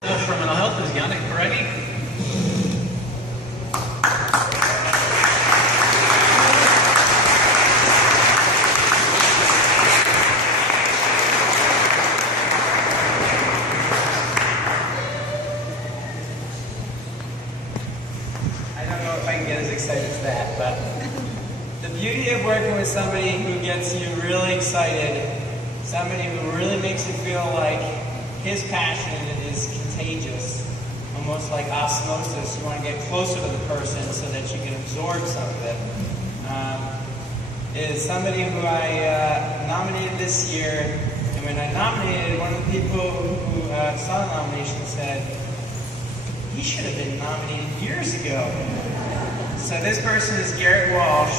For mental health is Yannick ready? I don't know if I can get as excited as that, but the beauty of working with somebody who gets you really excited, somebody who really makes you feel like his passion is contagious, almost like osmosis. You want to get closer to the person so that you can absorb some of it. Is somebody who I nominated this year, and when I nominated, one of the people who saw the nomination said, "He should have been nominated years ago." So this person is Garrett Walsh.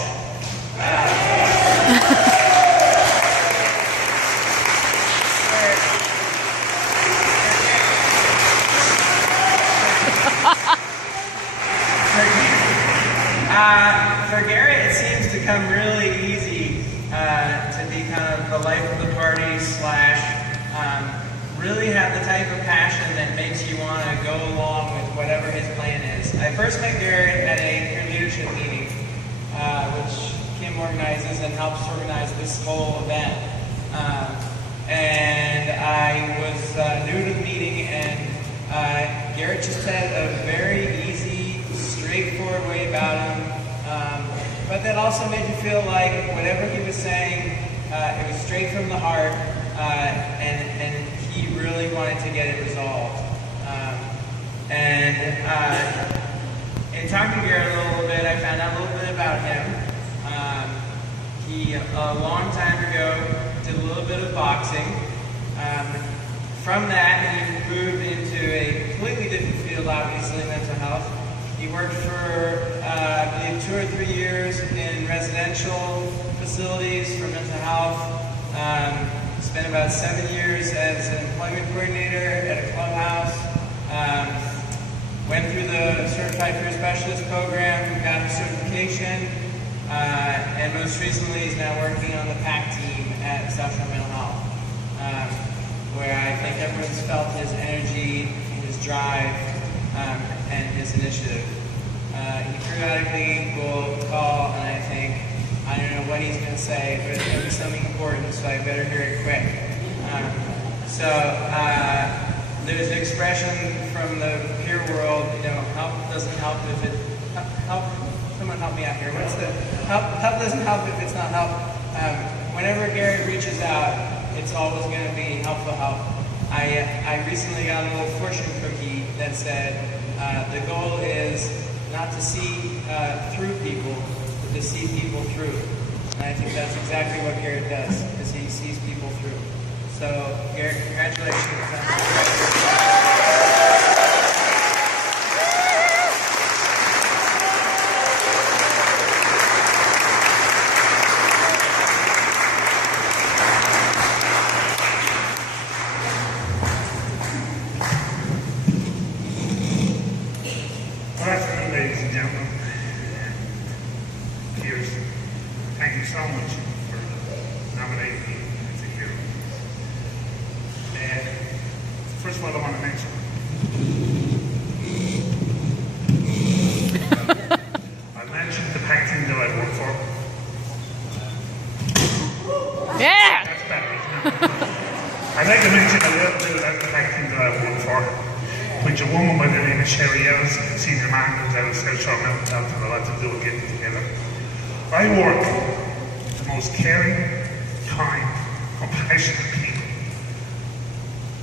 For Garrett, it seems to come really easy to be kind of the life of the party slash really have the type of passion that makes you want to go along with whatever his plan is. I first met Garrett at a peer leadership meeting, which Kim organizes and helps organize this whole event. And I was new to the meeting, and Garrett just had a very easy, straightforward way about him. But that also made you feel like whatever he was saying, it was straight from the heart, and he really wanted to get it resolved. In talking to Garrett a little bit, I found out a little bit about him. He, a long time ago, did a little bit of boxing. From that, he moved into a completely different field, obviously, mental health. He worked for, I believe, 2 or 3 years in residential facilities for mental health. Spent about 7 years as an employment coordinator at a clubhouse. Went through the Certified Peer Specialist program, got the certification, and most recently he's now working on the PAC team at South Shore Mental Health, where I think everyone's felt his energy, his drive, and his initiative. He periodically will call, and I think, I don't know what he's going to say, but it's going to be something important, so I better hear it quick. There's an expression from the peer world, help doesn't help if it, someone help me out here. What's the, help doesn't help if it's not help. Whenever Garrett reaches out, it's always going to be helpful help. I recently got a little fortune cookie that said, the goal is not to see through people, but to see people through. And I think that's exactly what Garrett does, is he sees people through. So, Garrett, congratulations. Ladies and gentlemen, peers, thank you so much for nominating me as a hero. And first of all, I want to mention I mentioned the PAC team that I work for. Yeah! That's better, isn't it? I'd like to mention a little bit about the PAC team that I work for, which a woman by the name of Sherry Ellis, senior manager out of South Shore Mental Health, and a lot to do with getting together. I work with the most caring, kind, compassionate people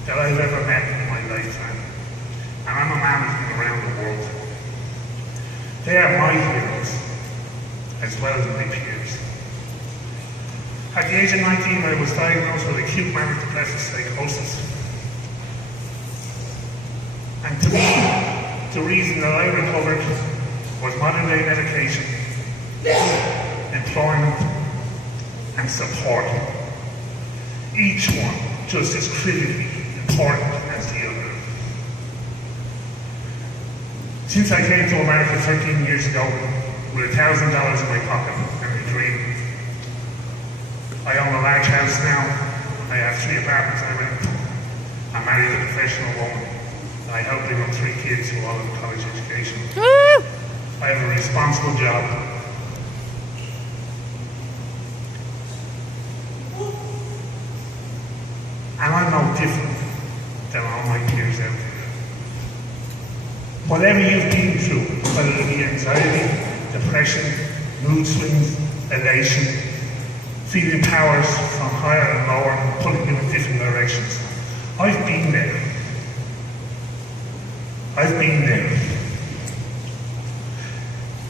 that I've ever met in my lifetime. And I'm a man who's been around the world. They are my heroes, as well as my peers. At the age of 19, I was diagnosed with acute manic depressive psychosis. And to me, the reason that I recovered was modern day medication, employment, and support. Each one just as critically important as the other. Since I came to America 13 years ago with $1,000 in my pocket and a dream, I own a large house now. I have 3 apartments I rent. I'm married to a professional woman. I I help bring up 3 kids who all have college education. Woo! I have a responsible job. And I'm no different than all my peers out there. Whatever you've been through, whether it be anxiety, depression, mood swings, elation, feeling powers from higher and lower, pulling you in different directions. I've been there. I've been there.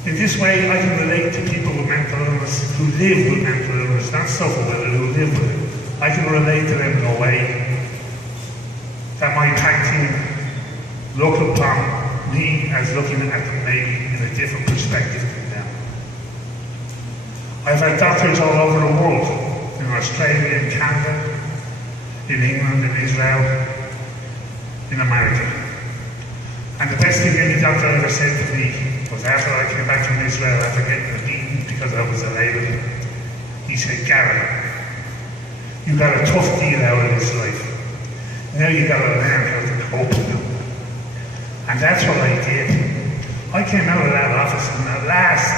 In this way, I can relate to people with mental illness who live with mental illness, not suffer with it, who live with it. I can relate to them in a way that my tag team look upon me as looking at them maybe in a different perspective than them. I've had doctors all over the world, in Australia, in Canada, in England, in Israel, in America. And the best thing any doctor ever said to me was after I came back from Israel after getting a beating because I was a label, he said, "Gareth, you got a tough deal out of this life. Now you got to learn how to cope with it." And that's what I did. I came out of that office and at last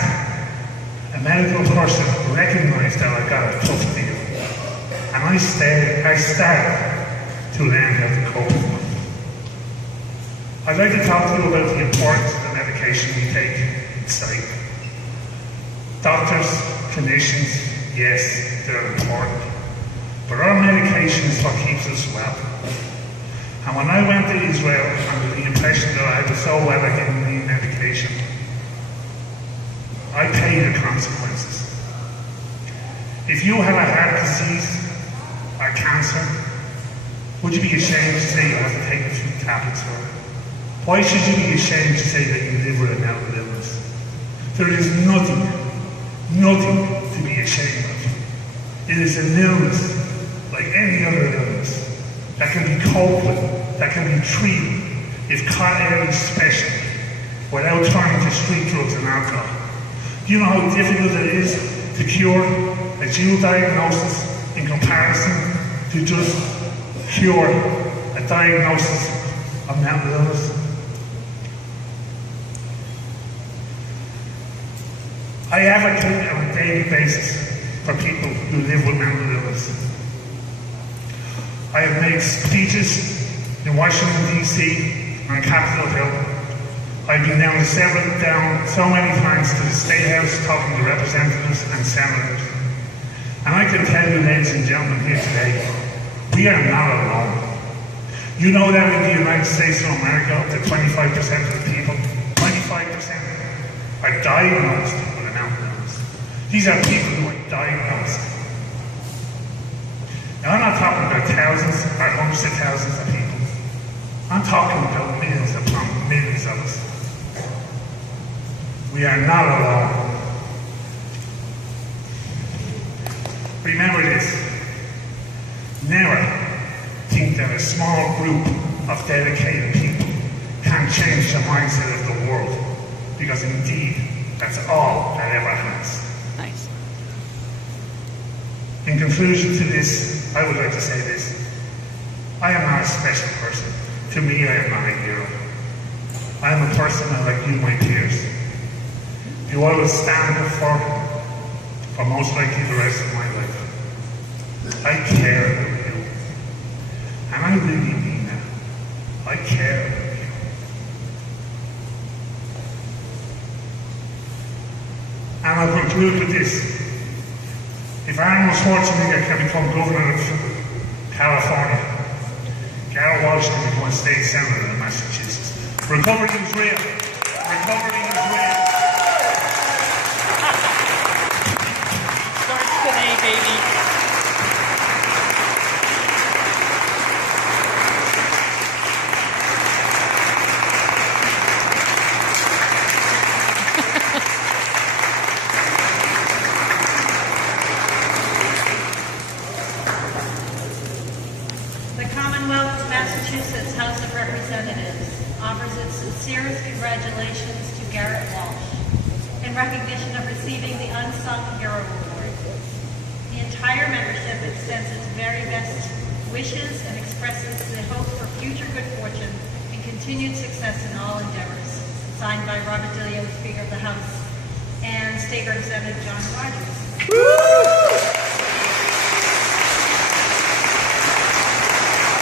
a medical person recognised that I got a tough deal. And I started to learn how to cope with it. I'd like to talk to you about the importance of the medication we take in psych. Doctors, clinicians, yes, they're important. But our medication is what keeps us well. And when I went to Israel, under the impression that I was so well at getting the medication, I paid the consequences. If you have a heart disease or cancer, would you be ashamed to say you have to take a few tablets for it? Why should you be ashamed to say that you live with a mental illness? There is nothing to be ashamed of. It is an illness like any other illness that can be coped with, that can be treated if caught early special without turning to street drugs and alcohol. Do you know how difficult it is to cure a dual diagnosis in comparison to just cure a diagnosis of mental illness? I advocate on a daily basis for people who live with mental illness. I have made speeches in Washington, D.C. on Capitol Hill. I've been down so many times to the State House talking to representatives and senators. And I can tell you, ladies and gentlemen here today, we are not alone. You know that in the United States of America, up to 25% of the people, 25% are diagnosed with a mental illness. These are people who are diagnosed. Now, I'm not talking about thousands or hundreds of thousands of people. I'm talking about millions upon millions of us. We are not alone. Remember this. Never think that a small group of dedicated people can change the mindset of the world, because indeed, that's all that ever has. Nice. In conclusion to this, I would like to say this. I am not a special person. To me, I am not a hero. I am a person like you, my peers, who I will stand up for most likely the rest of my life. I care about you. And I really mean that. I care about you. And I'll conclude with this. If Arnold Schwarzenegger can become governor of California, Gareth Walsh can become a state senator in Massachusetts. Recovery is real. Recovery is real. Starts today, baby. Massachusetts House of Representatives offers its sincerest congratulations to Gareth Walsh in recognition of receiving the Unsung Hero Award. The entire membership extends its very best wishes and expresses the hope for future good fortune and continued continued success in all endeavors. Signed by Robert DeLeo, Speaker of the House, and State Representative John Rogers.